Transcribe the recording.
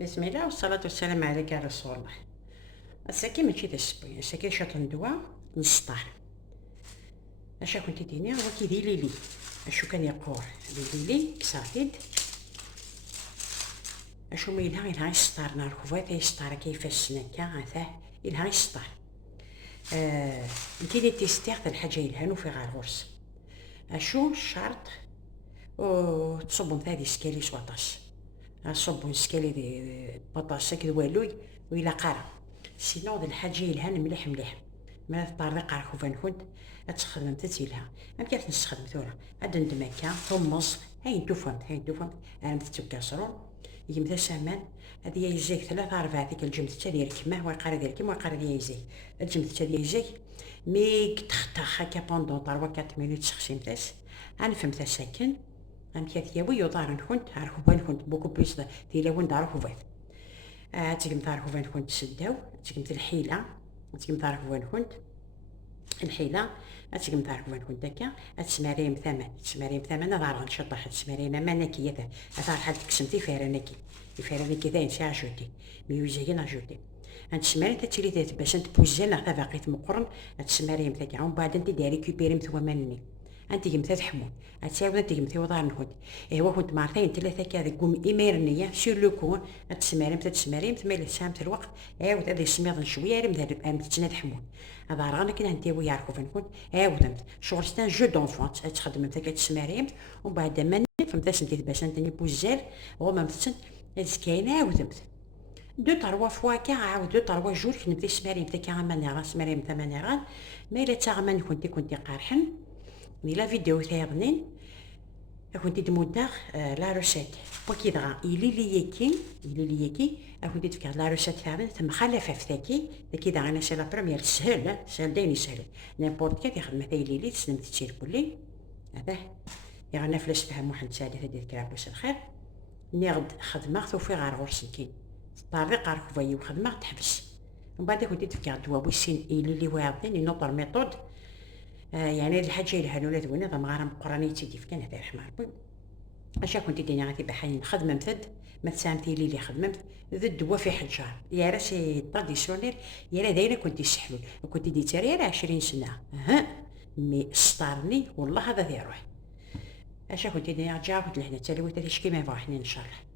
بسم الله والصلاة والسلام عليك يا رسول الله. الساكي ماشي دا السبوية، الساكي شاط ندوا نسطار. اشا كنتي ديني هو كيدي ليلي، اشو كان يقور ليلي كساتيد، اشو ما يلها يسطار نار خوفات يسطار كيفاش سنكا عثاه يلها يسطار. انتي دي تيستيغ الحاجة يلهانو في غارغورس. اشو الشرط تصبو مثادي سكالي سواطاس. صبو نسكالي دي بطاطس كد والوي ويلا قارا سينو ذا الحاجة يلهان مليح مليح ما الطريقة راكو فانكونت تخدم تتيلها ما كيف نستخدم ثورة عاد ندمكا ثم هاي انتو فهمت انا متتو كاسرون يمثل سامان هذه يزيك 3 4 ذيك الجمد تا ديال كيما ويقرا ديال كيما ويقرا ديال يزيك الجمد تا ديال يزيك مي تختخ هكا بوندون 3 4 مينوت سخسيمتاس انا فهمت ساكن ام كيثياوي يضار نكون تعرفوا بان كنت بوكو بليس دي لون تعرفوا فين تيجي تعرفوا فين كنت تسداو تيجي الحيله تيجي تعرفوا وين كنت الحيله تيجي تعرفوا وين كنت هكا تسماريم ثمن ضار نشط واحد تسماريم ما نكيه اثار حد كسمتي فيرانكي فيرانكي ذا نسى جوتي ميوزيكين جوتي انت سماري تتشري باش انت بوزيل لا باقيت مقرن تسماريم ثاك ومن بعد انت داري كوبيريم ثم مني انت جمت تحمون اتساوي انت جمت وضع نكون هو كنت مرتين 3 كذا قوم ايميرنيه سير لو كون تسماريم تميل سامت الوقت وتادي سميض شويه رم ذا ام تحمون هذا رانا كنا انت ويعرفوا فين كنت ودمت شغل ستان جو دونفون تخدم انت كتسماريم ومن بعد ما فهمتاش انت باش انت بوزال هو ما متسن كاينه ودمت 2 3 فوا كاع عاود 2 3 جور كنت سماريم تاع مانيرا سماريم تاع مانيرا ما الا تاع كنت قارحن مي لا فيديو ثاغنين كنت تمودا لا روسيت بوكي دغا يلي ليكي كنت تفكر لا روسيت ثاغن ثم خلفه فتاكي داكي دغا انا سي لا بروميير سهل دايني سهل نيمبورط كي يخدم مثلا ليلي تسلم تشير كلي هذا يعني فلاش فهم واحد ثالث هذيك كرابوس الخير نيغد خدمه في غار غورسكين طريق عارف فيا وخدمه تحبس ومن بعد كنت تفكر دوا بوسين اللي واعطيني نوطر ميثود يعني الحاجه اللي هانو لا دوينا ضم غارم قراني تيدي فكان هذا رحمه ربي اش كنت ديني غادي بحال خدمه مثد ما تسامتي لي خدمت ذا الدوا في حجار يا راسي تراديسيونيل يا لا دايره كنت يسحلون كنت دي ترير 20 سنه مي سطارني والله هذا ذي روح اش كنت ديني رجع قلت لهنا تالي وتشكي ما فاحني ان شاء الله